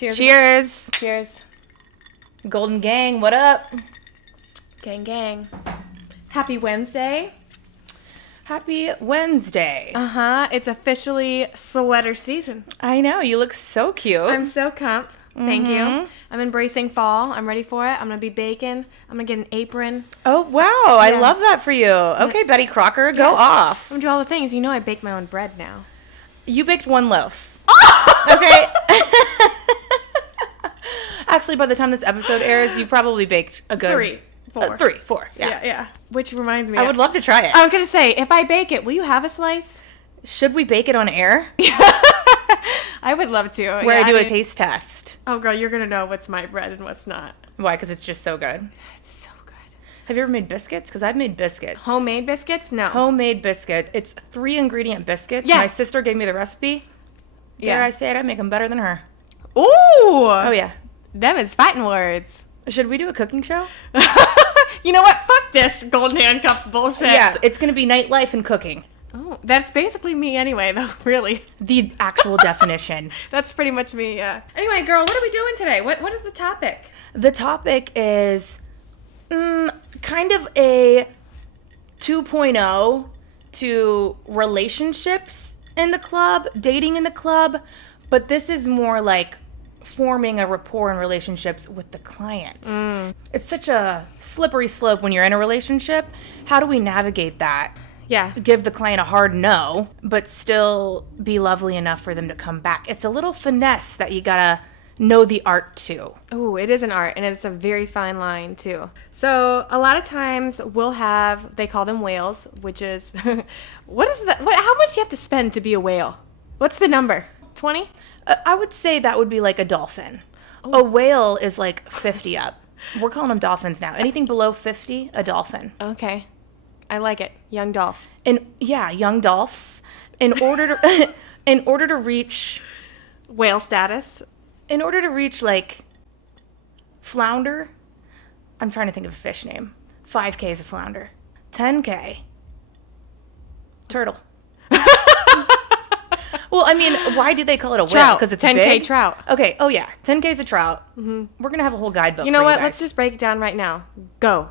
Cheers. Cheers. Cheers. Golden Gang, what up? Gang, gang. Happy Wednesday. Happy Wednesday. It's officially sweater season. I know, you look so cute. I'm so comf. Thank you. I'm embracing fall. I'm ready for it. I'm going to be baking. I'm going to get an apron. Oh, wow. I love that for you. Okay, Betty Crocker, go off. I'm going to do all the things. You know I bake my own bread now. You baked one loaf. Okay. Actually, by the time this episode airs, you probably baked a good... 4. Yeah. Which reminds me. I would love to try it. I was going to say, if I bake it, will you have a slice? Should we bake it on air? I would love to. Where I do a taste test. Oh, girl, you're going to know what's my bread and what's not. Why? Because it's just so good. It's so good. Have you ever made biscuits? Because I've made biscuits. Homemade biscuits? No. Homemade biscuit. It's 3-ingredient biscuits. Yeah. My sister gave me the recipe. Dare I say it? I make them better than her. Ooh. Oh, yeah. Them is fighting words. Should we do a cooking show? You know what? Fuck this golden handcuff bullshit. Yeah, it's going to be nightlife and cooking. Oh, that's basically me anyway, though, really. The actual definition. That's pretty much me, yeah. Anyway, girl, what are we doing today? What is the topic? The topic is kind of a 2.0 to relationships in the club, dating in the club, but this is more like forming a rapport in relationships with the clients. It's such a slippery slope when you're in a relationship. How do we navigate that? Yeah. Give the client a hard no, but still be lovely enough for them to come back. It's a little finesse that you gotta know the art to. Oh, it is an art, and it's a very fine line, too. So, a lot of times, we'll have, they call them whales, which is, how much do you have to spend to be a whale? What's the number? 20? I would say that would be like a dolphin. A whale is like 50 up. We're calling them dolphins now. Anything below 50, a dolphin. Okay. I like it. Young Dolph. And yeah, young dolphs. In order to reach Whale status. In order to reach like flounder, I'm trying to think of a fish name. 5K is a flounder. 10K, turtle. Well, I mean, why do they call it a whale? Because it's 10K big? trout. Okay. Oh yeah, 10K is a trout. Mm-hmm. We're gonna have a whole guidebook. You know for what? You guys. Let's just break it down right now. Go.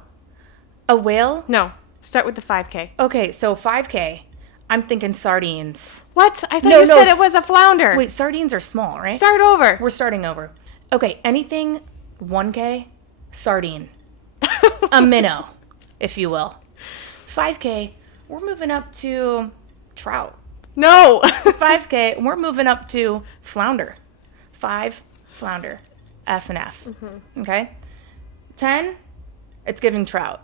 A whale? No. Start with the 5K. Okay, so 5K. I'm thinking sardines. What? I thought you said it was a flounder. Wait, sardines are small, right? Start over. We're starting over. Okay, anything 1K, sardine. A minnow, if you will. 5K, we're moving up to trout. No. 5K, we're moving up to flounder. 5, flounder. F and F. Mm-hmm. Okay? 10, it's giving trout.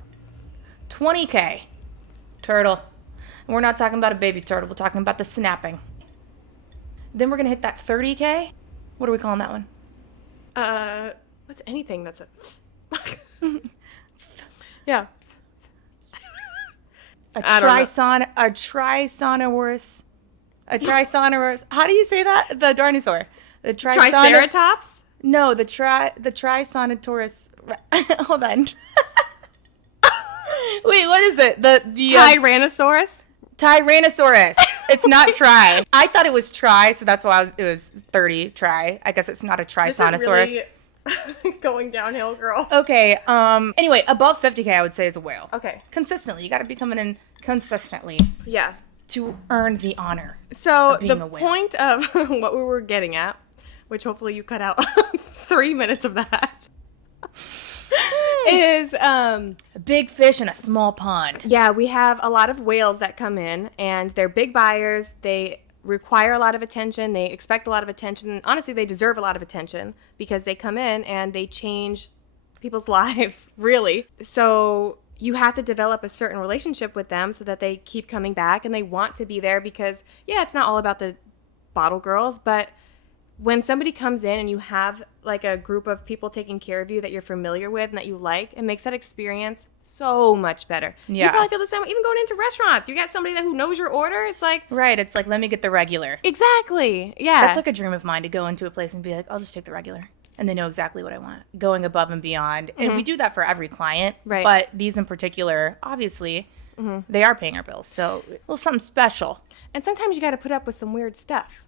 20K, turtle. And we're not talking about a baby turtle. We're talking about the snapping. Then we're going to hit that 30K. What are we calling that one? What's anything that's a... Yeah. A trisonorous. How do you say that? The dinosaur. The Triceratops? No, the trisonotaurus. Hold on. Wait, what is it? The Tyrannosaurus? Tyrannosaurus. It's not tri. I thought it was tri, so that's why it was 30 tri. I guess it's not a trisonosaurus. This is really going downhill, girl. Okay. Anyway, above 50K, I would say is a whale. Okay. Consistently, you got to be coming in consistently. Yeah. To earn the honor. So of being the a whale. point of what we were getting at, which hopefully you cut out 3 minutes of that, is a big fish in a small pond. Yeah, we have a lot of whales that come in, and they're big buyers. They require a lot of attention. They expect a lot of attention. Honestly, they deserve a lot of attention because they come in and they change people's lives, really. So you have to develop a certain relationship with them so that they keep coming back and they want to be there because, yeah, it's not all about the bottle girls, but when somebody comes in and you have like a group of people taking care of you that you're familiar with and that you like, it makes that experience so much better. Yeah. You probably feel the same way. Even going into restaurants, you got somebody who knows your order. It's like... Right. It's like, let me get the regular. Exactly. Yeah. That's like a dream of mine, to go into a place and be like, I'll just take the regular. And they know exactly what I want. Going above and beyond. Mm-hmm. And we do that for every client. Right. But these in particular, obviously, they are paying our bills. So a little something special. And sometimes you got to put up with some weird stuff.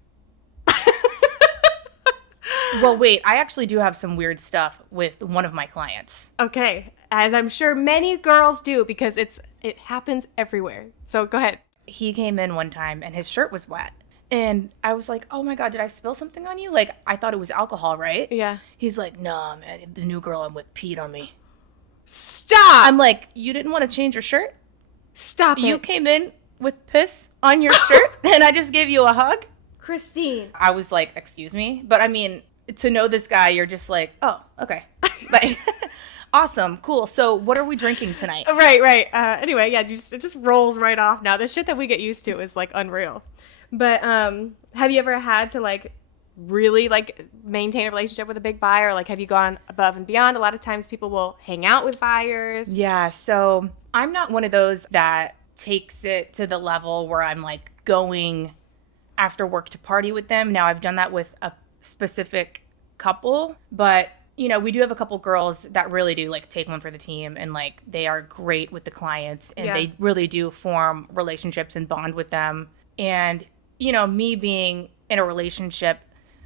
Well, wait, I actually do have some weird stuff with one of my clients. Okay, as I'm sure many girls do because it happens everywhere. So go ahead. He came in one time and his shirt was wet. And I was like, oh my God, did I spill something on you? Like, I thought it was alcohol, right? Yeah. He's like, nah, man, the new girl I'm with peed on me. Stop! I'm like, you didn't want to change your shirt? Stop it. You came in with piss on your shirt and I just gave you a hug? Christine. I was like, excuse me? But I mean, to know this guy, you're just like, oh, okay. Like, awesome, cool. So what are we drinking tonight? Right. Anyway, yeah, it just rolls right off now. The shit that we get used to is like unreal. But have you ever had to like really like maintain a relationship with a big buyer? Like, have you gone above and beyond? A lot of times people will hang out with buyers. Yeah, so I'm not one of those that takes it to the level where I'm like going after work to party with them. Now, I've done that with a specific couple, but you know, we do have a couple girls that really do like take one for the team and like they are great with the clients and they really do form relationships and bond with them. And, you know, me being in a relationship,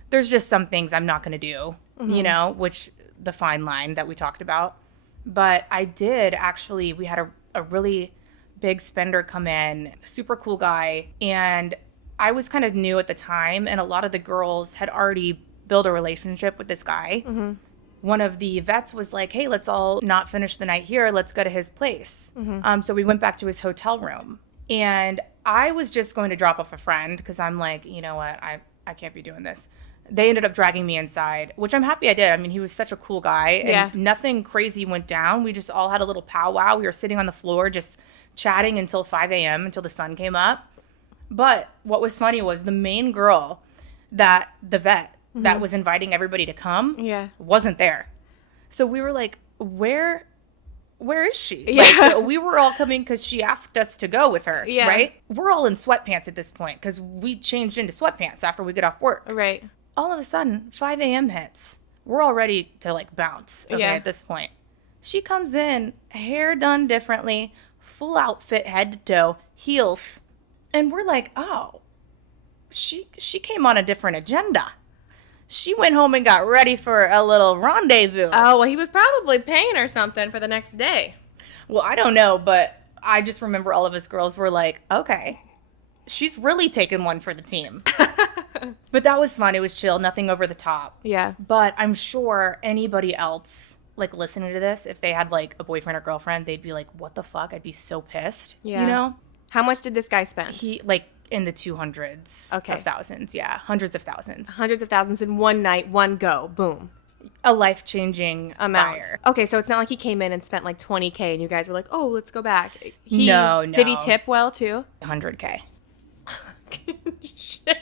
there's just some things I'm not going to do, you know, which the fine line that we talked about. But I did actually, we had a really big spender come in, super cool guy. And I was kind of new at the time. And a lot of the girls had already built a relationship with this guy. One of the vets was like, hey, let's all not finish the night here. Let's go to his place. So we went back to his hotel room. And I was just going to drop off a friend because I'm like, you know what? I can't be doing this. They ended up dragging me inside, which I'm happy I did. I mean, he was such a cool guy. And nothing crazy went down. We just all had a little powwow. We were sitting on the floor just chatting until 5 a.m. until the sun came up. But what was funny was the main girl that the vet that was inviting everybody to come wasn't there. So we were like, where is she? Like, we were all coming because she asked us to go with her, right? We're all in sweatpants at this point because we changed into sweatpants after we get off work. Right. All of a sudden, 5 a.m. hits. We're all ready to like bounce, at this point. She comes in, hair done differently, full outfit, head to toe, heels. And we're like, oh, she came on a different agenda. She went home and got ready for a little rendezvous. Oh, well, he was probably paying her something for the next day. Well, I don't know, but I just remember all of us girls were like, okay, she's really taking one for the team. But that was fun. It was chill. Nothing over the top. Yeah. But I'm sure anybody else, like, listening to this, if they had, like, a boyfriend or girlfriend, they'd be like, what the fuck? I'd be so pissed. Yeah. You know? How much did this guy spend? He, like, in the 200s of thousands. Yeah. Hundreds of thousands. Hundreds of thousands in one night, one go. Boom. A life-changing amount. buyer. Okay, so it's not like he came in and spent, like, $20K and you guys were like, oh, let's go back. No. Did he tip well, too? $100K. Shit.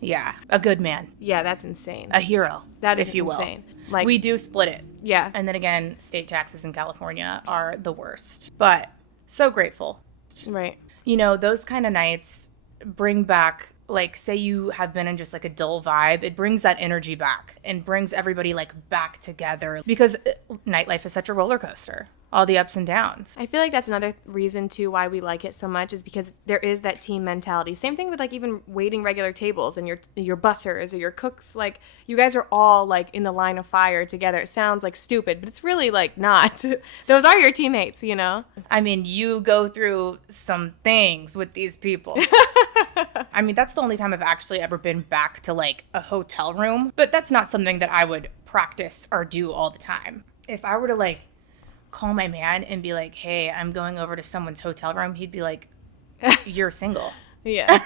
Yeah, a good man. Yeah, that's insane. A hero, that is if you insane. will. Like, we do split it. Yeah. And then again, state taxes in California are the worst. But so grateful. Right. You know, those kind of nights bring back, like, say you have been in just like a dull vibe, it brings that energy back and brings everybody like back together because nightlife is such a roller coaster. All the ups and downs. I feel like that's another reason too why we like it so much is because there is that team mentality. Same thing with like even waiting regular tables and your bussers or your cooks. Like you guys are all like in the line of fire together. It sounds like stupid, but it's really like not. Those are your teammates, you know? I mean, you go through some things with these people. I mean, that's the only time I've actually ever been back to like a hotel room, but that's not something that I would practice or do all the time. If I were to like call my man and be like, hey, I'm going over to someone's hotel room, he'd be like, you're single. Yeah.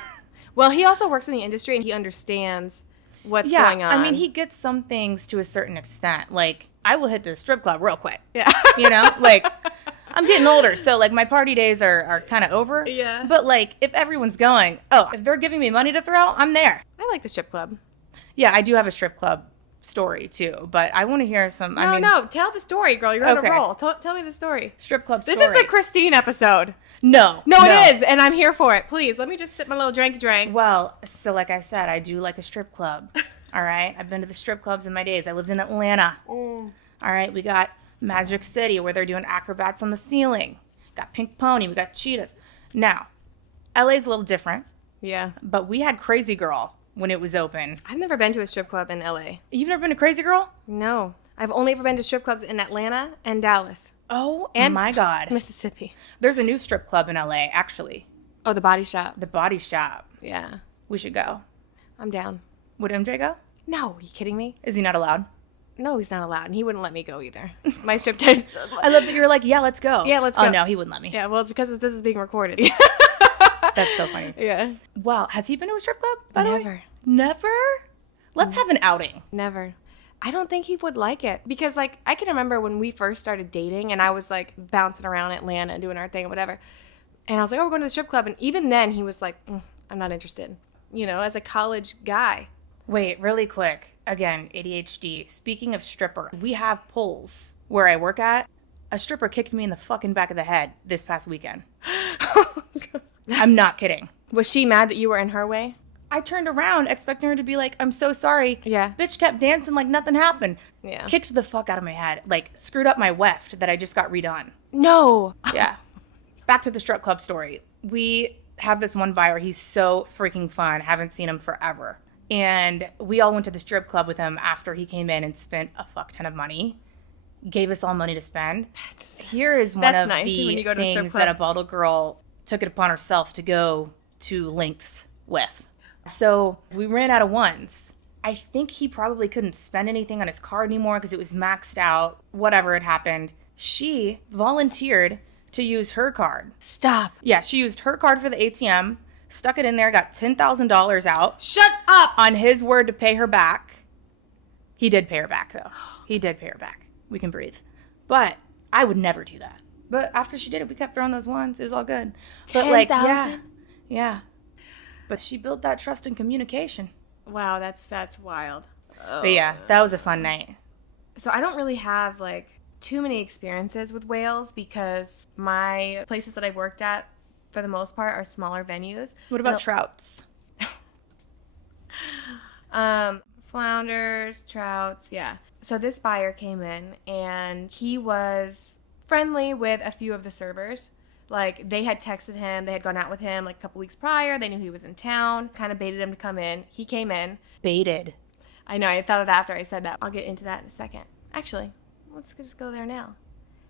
Well, he also works in the industry and he understands what's going on. I mean, he gets some things to a certain extent. Like, I will hit the strip club real quick. Yeah. You know? Like, I'm getting older, so, like, my party days are kind of over. Yeah. But, like, if everyone's going, if they're giving me money to throw, I'm there. I like the strip club. Yeah, I do have a strip club story too, but I want to hear some. No, tell the story, girl. You're on a roll. Tell me the story. Strip club story. This is the Christine episode. No, it is, and I'm here for it. Please, let me just sip my little drink. Well, so like I said, I do like a strip club. All right, I've been to the strip clubs in my days. I lived in Atlanta. All right, we got Magic City where they're doing acrobats on the ceiling. Got Pink Pony. We got cheetahs. Now, LA's a little different. Yeah. But we had Crazy Girl when it was open. I've never been to a strip club in LA. You've never been to Crazy Girl? No. I've only ever been to strip clubs in Atlanta and Dallas. Oh, And my God. Mississippi. There's a new strip club in LA, actually. Oh, the Body Shop. The Body Shop. Yeah. We should go. I'm down. Would MJ go? No, are you kidding me? Is he not allowed? No, he's not allowed, and he wouldn't let me go either. My strip test. I love that you were like, yeah, let's go. Yeah, let's go. Oh, no, he wouldn't let me. Yeah, well, it's because this is being recorded. That's so funny. Yeah. Wow. Has he been to a strip club, by the way? Never. Never? Let's have an outing. Never. I don't think he would like it because, like, I can remember when we first started dating and I was, like, bouncing around Atlanta and doing our thing or whatever. And I was like, oh, we're going to the strip club. And even then, he was like, I'm not interested, you know, as a college guy. Wait, really quick. Again, ADHD. Speaking of stripper, we have polls where I work at. A stripper kicked me in the fucking back of the head this past weekend. I'm not kidding. Was she mad that you were in her way? I turned around expecting her to be like, I'm so sorry. Yeah. Bitch kept dancing like nothing happened. Yeah. Kicked the fuck out of my head. Like, screwed up my weft that I just got redone. No. Yeah. Back to the strip club story. We have this one buyer. He's so freaking fun. Haven't seen him forever. And we all went to the strip club with him after he came in and spent a fuck ton of money. Gave us all money to spend. Here is one of nice the when you go to a strip things club. that a bottle girl took it upon herself to go to lengths with. So we ran out of ones. I think he probably couldn't spend anything on his card anymore because it was maxed out. Whatever had happened. She volunteered to use her card. Stop. Yeah, she used her card for the ATM, stuck it in there, got $10,000 out. Shut up. On his word to pay her back. He did pay her back, though. He did pay her back. We can breathe. But I would never do that. But after she did it, we kept throwing those ones. It was all good. But like, yeah. But she built that trust and communication. Wow, that's wild. But yeah, that was a fun night. So I don't really have like too many experiences with whales because my places that I've worked at, for the most part, are smaller venues. What about trouts? Flounders, trouts, yeah. So this buyer came in and he was friendly with a few of the servers. Like, they had texted him, they had gone out with him like a couple weeks prior, they knew he was in town, kind of baited him to come in. He came in. Baited. I know, I thought of that after I said that. I'll get into that in a second. Actually, let's just go there now.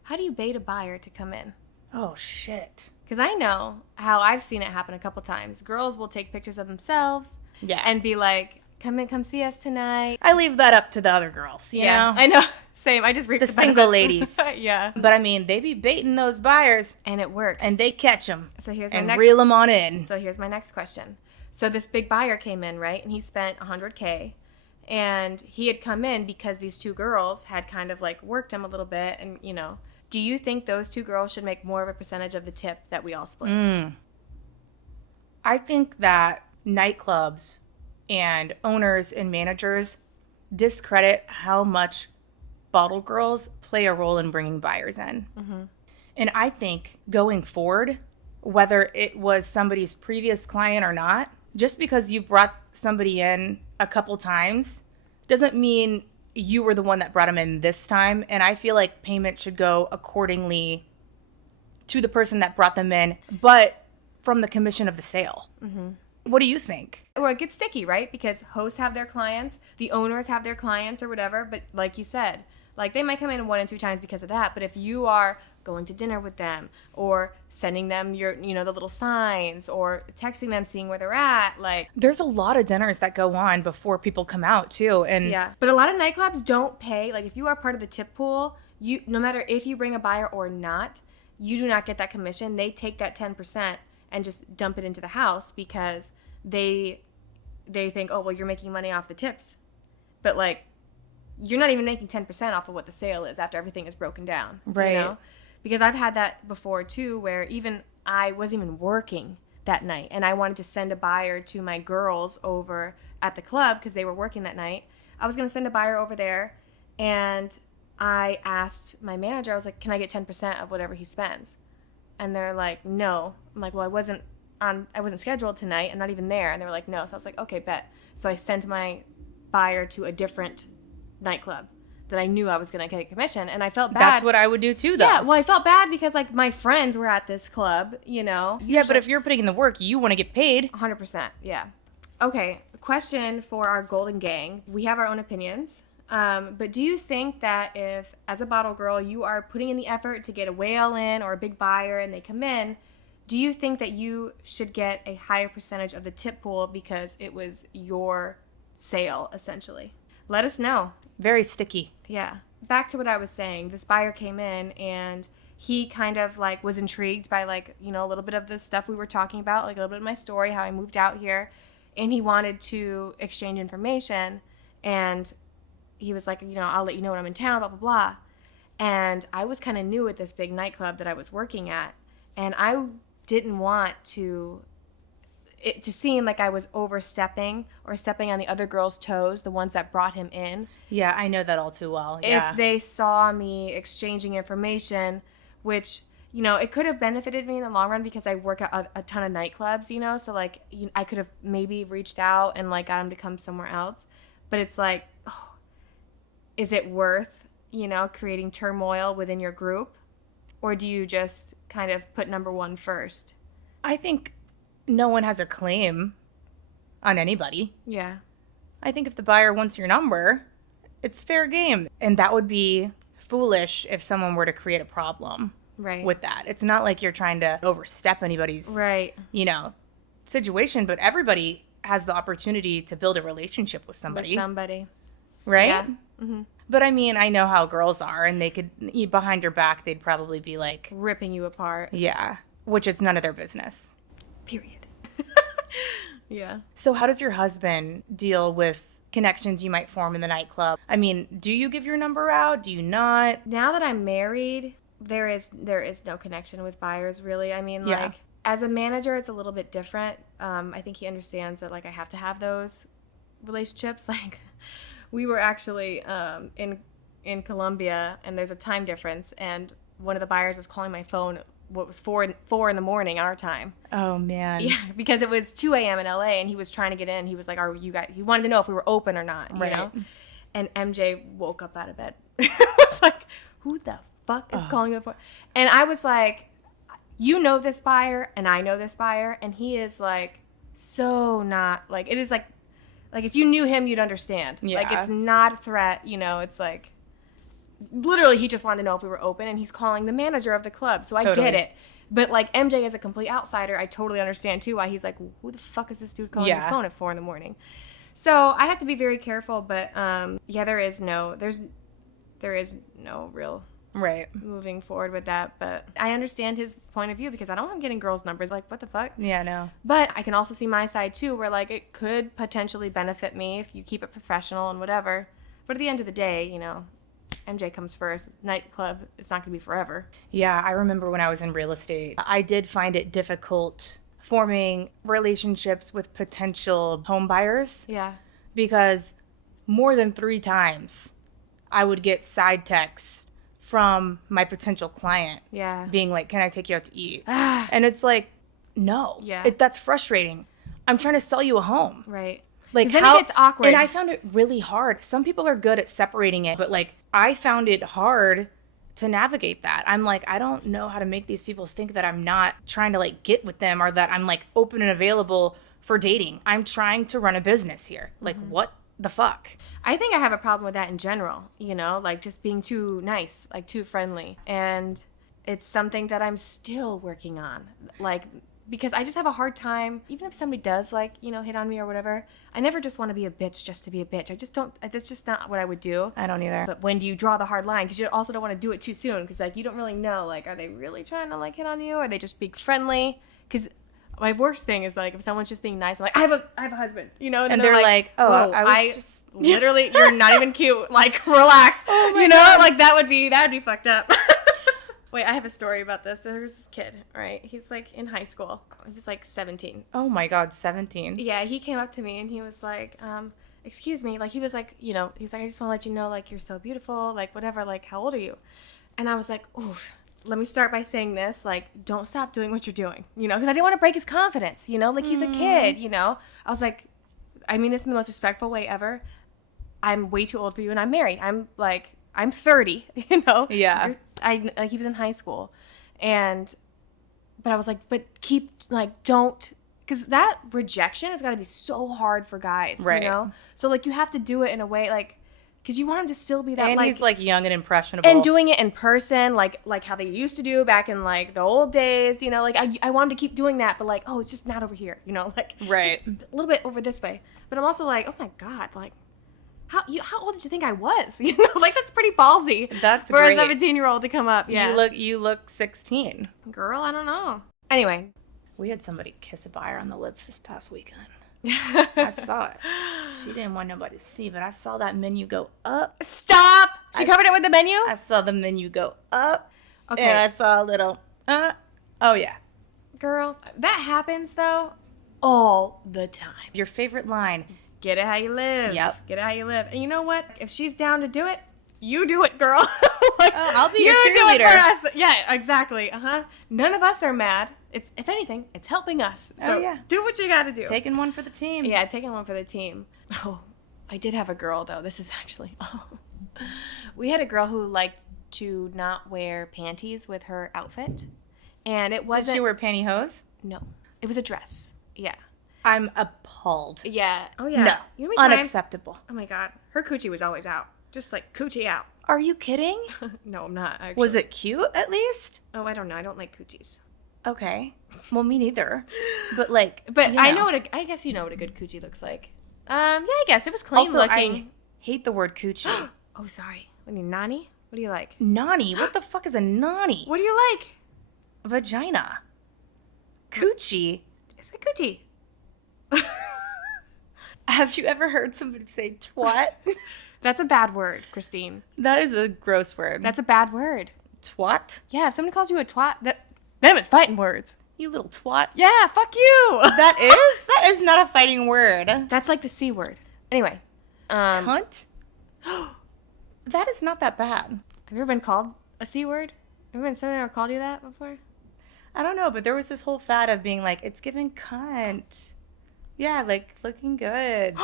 How do you bait a buyer to come in? Oh, shit. Because I know how I've seen it happen a couple times. Girls will take pictures of themselves and be like, come in, come see us tonight. I leave that up to the other girls, you know? I know. Same. I just reap The single ladies. Yeah. But I mean, they be baiting those buyers. And it works. And they catch them. So here's my and next. reel them on in. So here's my next question. So this big buyer came in, right? And he spent $100K. And he had come in because these two girls had kind of like worked him a little bit. And, you know, do you think those two girls should make more of a percentage of the tip that we all split? I think that nightclubs and owners and managers discredit how much bottle girls play a role in bringing buyers in. And I think going forward, whether it was somebody's previous client or not, just because you brought somebody in a couple times doesn't mean you were the one that brought them in this time. And I feel like payment should go accordingly to the person that brought them in, but from the commission of the sale. What do you think? Well, it gets sticky, right? Because hosts have their clients, the owners have their clients or whatever. But like you said, like they might come in 1 and 2 times because of that. But if you are going to dinner with them or sending them your, you know, the little signs or texting them, seeing where they're at, like. There's a lot of dinners that go on before people come out too. And Yeah. But a lot of nightclubs don't pay. Like if you are part of the tip pool, you, no matter if you bring a buyer or not, you do not get that commission. They take that 10% and just dump it into the house because they think, oh, well, you're making money off the tips. But, like, you're not even making 10% off of what the sale is after everything is broken down. Right. You know? Because I've had that before, too, where even I wasn't even working that night, and I wanted to send a buyer to my girls over at the club because they were working that night. I was going to send a buyer over there, and I asked my manager, I was like, can I get 10% of whatever he spends? And they're like, no. I'm like, well, I wasn't scheduled tonight. I'm not even there. And they were like, no. So I was like, okay, bet. So I sent my buyer to a different nightclub that I knew I was going to get a commission. And I felt bad. that's what I would do too, though. Yeah, well, I felt bad because, like, my friends were at this club, you know. Yeah, but if you're putting in the work, you want to get paid. 100%, yeah. Okay, question for our golden gang. We have our own opinions. But do you think that if, as a bottle girl, you are putting in the effort to get a whale in or a big buyer and they come in, do you think that you should get a higher percentage of the tip pool because it was your sale, essentially? Let us know. Very sticky. Yeah. Back to what I was saying. This buyer came in and he kind of like was intrigued by like, you know, a little bit of the stuff we were talking about, like a little bit of my story, how I moved out here. And he wanted to exchange information. And he was like, you know, I'll let you know when I'm in town, blah, blah, blah. And I was kind of new at this big nightclub that I was working at. And I didn't want it to seem like I was overstepping or stepping on the other girls' toes, the ones that brought him in. Yeah, I know that all too well. Yeah. If they saw me exchanging information, which, you know, it could have benefited me in the long run because I work at a ton of nightclubs, you know, so like I could have maybe reached out and like got him to come somewhere else. But it's like, oh, is it worth, you know, creating turmoil within your group? Or do you just kind of put number one first? I think no one has a claim on anybody. Yeah. I think if the buyer wants your number, it's fair game. And that would be foolish if someone were to create a problem with that. It's not like you're trying to overstep anybody's, you know, situation, but everybody has the opportunity to build a relationship with somebody. Right? Yeah. Mm-hmm. But I mean, I know how girls are, and they could, behind your back, they'd probably be like... ripping you apart. Yeah. Which is none of their business. Period. Yeah. So how does your husband deal with connections you might form in the nightclub? I mean, do you give your number out? Do you not? Now that I'm married, there is no connection with buyers, really. I mean, like, as a manager, it's a little bit different. I think he understands that, like, I have to have those relationships. Like, we were actually in Colombia, and there's a time difference, and one of the buyers was calling my phone. What was 4 in the morning our time. Oh man. Yeah, because it was 2 a.m. in LA, and he was trying to get in. He was like, "Are you guys?" He wanted to know if we were open or not. You know? And MJ woke up out of bed. I was like, "Who the fuck is calling the phone?" And I was like, "You know this buyer, and I know this buyer, and he is like so not like it is like if you knew him, you'd understand. Yeah. Like it's not a threat. You know, it's like." Literally, he just wanted to know if we were open, and he's calling the manager of the club, so I get it. But, like, MJ is a complete outsider. I totally understand, too, why he's like, who the fuck is this dude calling the phone at 4 in the morning? So I have to be very careful, but, there is no real moving forward with that. But I understand his point of view because I don't want him getting girls' numbers. Like, what the fuck? Yeah, no. But I can also see my side, too, where, like, it could potentially benefit me if you keep it professional and whatever. But at the end of the day, you know, MJ comes first. Nightclub, it's not going to be forever. Yeah, I remember when I was in real estate, I did find it difficult forming relationships with potential home buyers. Yeah. Because more than 3 times, I would get side texts from my potential client. Yeah. Being like, can I take you out to eat? And it's like, no. Yeah. That's frustrating. I'm trying to sell you a home. Right. Like then it gets awkward. And I found it really hard. Some people are good at separating it, but like I found it hard to navigate that. I'm like, I don't know how to make these people think that I'm not trying to like get with them or that I'm like open and available for dating. I'm trying to run a business here. Like what the fuck? I think I have a problem with that in general, you know, like just being too nice, like too friendly. And it's something that I'm still working on. Like, because I just have a hard time, even if somebody does, like, you know, hit on me or whatever, I never just want to be a bitch just to be a bitch. I just don't, that's just not what I would do. I don't either. But when do you draw the hard line? Because you also don't want to do it too soon. Because, like, you don't really know, like, are they really trying to, like, hit on you? Or are they just being friendly? Because my worst thing is, like, if someone's just being nice, I'm like, I have a husband, you know? And they're like, oh, whoa, I was just... literally, you're not even cute. Like, relax. Oh my you know? God. Like, that would be fucked up. Wait, I have a story about this. There's this kid, right? He's, like, in high school. He's, like, 17. Oh, my God, 17. Yeah, he came up to me, and he was like, excuse me. Like, he was like, you know, he was like, I just want to let you know, like, you're so beautiful. Like, whatever. Like, how old are you? And I was like, oof. Let me start by saying this. Like, don't stop doing what you're doing. You know, because I didn't want to break his confidence. You know, like, he's a kid, you know. I was like, I mean this in the most respectful way ever. I'm way too old for you, and I'm married. I'm 30, you know? Yeah. He was in high school. But I was like, but don't because that rejection has got to be so hard for guys, Right. you know? So, like, you have to do it in a way, like, because you want him to still be that, And like... he's, like, young and impressionable. And doing it in person, like how they used to do back in, like, the old days, you know? Like, I want him to keep doing that, but, like, oh, it's just not over here, you know? Like, Right. just a little bit over this way. But I'm also like, oh, my God, like, how old did you think I was? You know? Like, that's pretty ballsy. That's for great. a 17-year-old to come up, yeah. You look 16. Girl, I don't know. Anyway. We had somebody kiss a buyer on the lips this past weekend. I saw it. She didn't want nobody to see, but I saw that menu go up. Stop! She covered it with the menu? I saw the menu go up. Okay. And I saw a little, oh, yeah. Girl, that happens, though, all the time. Your favorite line. Get it how you live. Yep. Get it how you live. And you know what? If she's down to do it, you do it, girl. Like, I'll be your you do it cheerleader. for us. Yeah, exactly. None of us are mad. It's, if anything, it's helping us. So yeah. do what you got to do. Taking one for the team. Yeah, taking one for the team. Oh, I did have a girl, though. This is actually... We had a girl who liked to not wear panties with her outfit. And it wasn't... Did she wear pantyhose? No. It was a dress. Yeah. I'm appalled. Yeah. Oh, yeah. No. You know how many times- Unacceptable. Oh, my God. Her coochie was always out. Just like coochie out. Are you kidding? No, I'm not, actually. Was it cute, at least? Oh, I don't know. I don't like coochies. Okay. Well, me neither. But, like, But you I know I guess you know what a good coochie looks like. Yeah, I guess. It was clean Also, looking. I hate the word coochie. Oh, sorry. What do you, nani? What do you like? Nani? What the fuck is a nani? What do you like? Vagina. Coochie. It's a coochie. Have you ever heard somebody say twat? That's a bad word, Christine. That is a gross word. That's a bad word. Twat? Yeah, if somebody calls you a twat, them is fighting words. You little twat. Yeah, fuck you. That is not a fighting word. That's like the C word. Anyway. Cunt? That is not that bad. Have you ever been called a C word? Have you ever called you that before? I don't know, but there was this whole fad of being like, it's giving cunt. Yeah, like, looking good.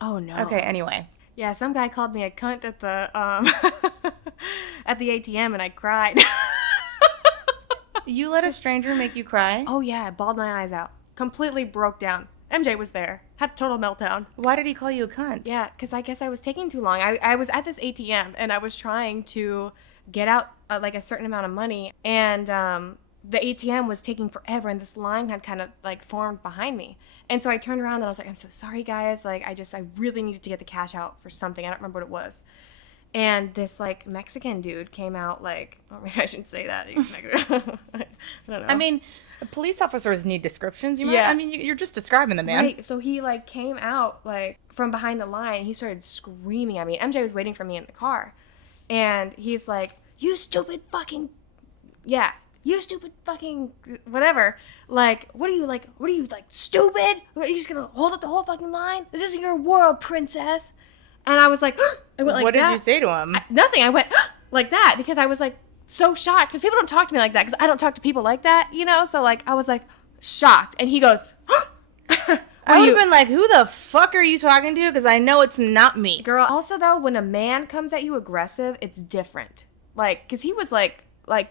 Oh, no. Okay, anyway. Yeah, some guy called me a cunt at the at the ATM, and I cried. You let a stranger make you cry? Oh, yeah, I bawled my eyes out. Completely broke down. MJ was there. Had a total meltdown. Why did he call you a cunt? Yeah, because I guess I was taking too long. I was at this ATM, and I was trying to get out, like, a certain amount of money, and the ATM was taking forever, and this line had kind of, like, formed behind me. And so I turned around, and I was like, I'm so sorry, guys. Like, I really needed to get the cash out for something. I don't remember what it was. And this, like, Mexican dude came out, like, oh, maybe I shouldn't say that. I don't know. I mean, police officers need descriptions. Yeah. I mean, you're just describing the man. Right, so he, like, came out, like, from behind the line, and he started screaming at me. MJ was waiting for me in the car. And he's like, you stupid fucking... Yeah. You stupid fucking whatever. Like, what are you, stupid? Are you just gonna hold up the whole fucking line? This isn't your world, princess. And I was like, I went like what that. did you say to him? Nothing. I went like that because I was like so shocked because people don't talk to me like that because I don't talk to people like that, you know? So like, I was like shocked. And he goes, I would have been like, who the fuck are you talking to? Because I know it's not me. Girl, also though, when a man comes at you aggressive, it's different. Like, because he was like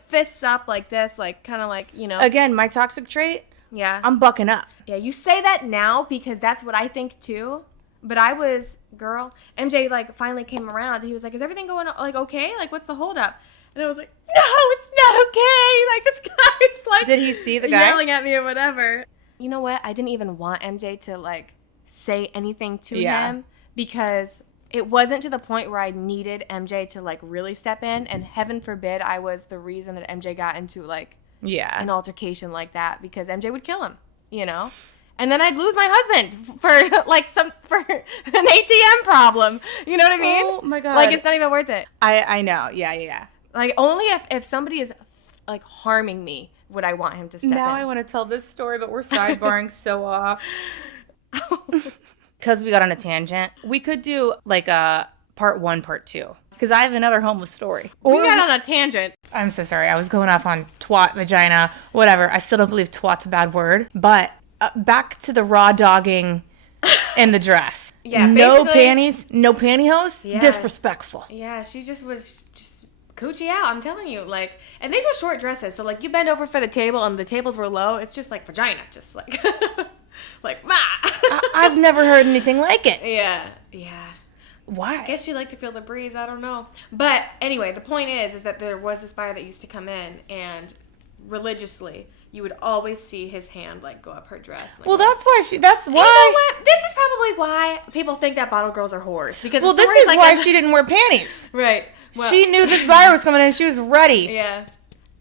fists up like this, like kind of like, you know. Again, my toxic trait, Yeah. I'm bucking up. Yeah, you say that now because that's what I think too. But I was, girl, MJ like finally came around and he was like, is everything going like okay? Like, what's the holdup? And I was like, no, it's not okay. Like, this guy's like, Did he see the guy? Yelling at me or whatever. You know what? I didn't even want MJ to like say anything to him because it wasn't to the point where I needed MJ to like really step in. And heaven forbid I was the reason that MJ got into like an altercation like that because MJ would kill him, you know? And then I'd lose my husband for an ATM problem. You know what I mean? Oh my God. Like, it's not even worth it. I know. Yeah. Like, only if somebody is like harming me would I want him to step in. Now I want to tell this story, but we're sidebarring so off. Because we got on a tangent. We could do like a part 1, part 2. Because I have another homeless story. We got on a tangent. I'm so sorry. I was going off on twat, vagina, whatever. I still don't believe twat's a bad word. But back to the raw dogging in the dress. Yeah, no basically- panties, no pantyhose. Yeah. Disrespectful. Yeah, she just was just coochie out, I'm telling you. Like, and these were short dresses, so like you bend over for the table and the tables were low, it's just like vagina, just like like ma. I've never heard anything like it. Yeah. Why? I guess she liked to feel the breeze, I don't know. But anyway, the point is that there was this buyer that used to come in, and religiously you would always see his hand like go up her dress. Like, well, that's why. You know what? This is probably why people think that bottle girls are whores. Because Well, this is like why she didn't wear panties. Right. Well, she knew this buyer was coming in. She was ready. Yeah.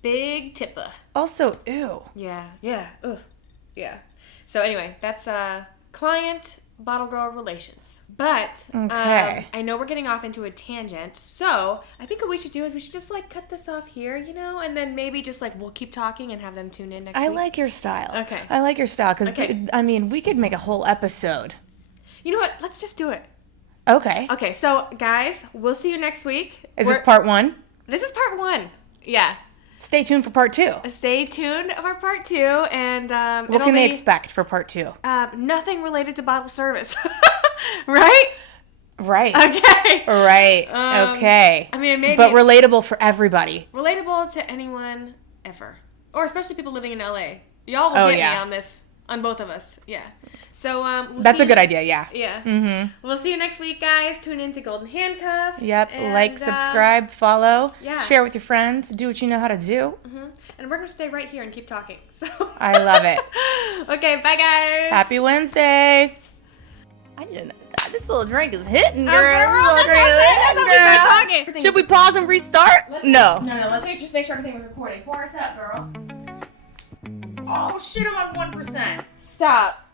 Big tipper. Also, ew. Yeah. Ugh. Yeah. So anyway, that's client bottle girl relations. But okay. I know we're getting off into a tangent, so I think what we should do is we should just like cut this off here, and then maybe just like we'll keep talking and have them tune in next week. I like your style. Okay. I like your style because Okay. I mean we could make a whole episode. You know what? Let's just do it. Okay. Okay. So guys, we'll see you next week. Is this part 1? This is part 1. Yeah. Stay tuned for part 2. Stay tuned for part 2, and what can they expect for part 2? Nothing related to bottle service, right? Right. Okay. Right. Okay. I mean, maybe but relatable for everybody. Relatable to anyone ever, or especially people living in LA. Y'all will get me on this, on both of us. Yeah. So that's a good idea. Yeah. Yeah. Mm-hmm. We'll see you next week, guys. Tune in to Golden Handcuffs. Yep. Like, subscribe, follow. Yeah. Share with your friends. Do what you know how to do. Mm-hmm. And we're gonna stay right here and keep talking. So. I love it. Okay. Bye, guys. Happy Wednesday. I didn't know. God, this little drink is hitting, girl. Talking. Should we pause and restart? No. No. Let's just make sure everything was recording. Pour us up, girl. Oh shit! I'm on 1%. Stop.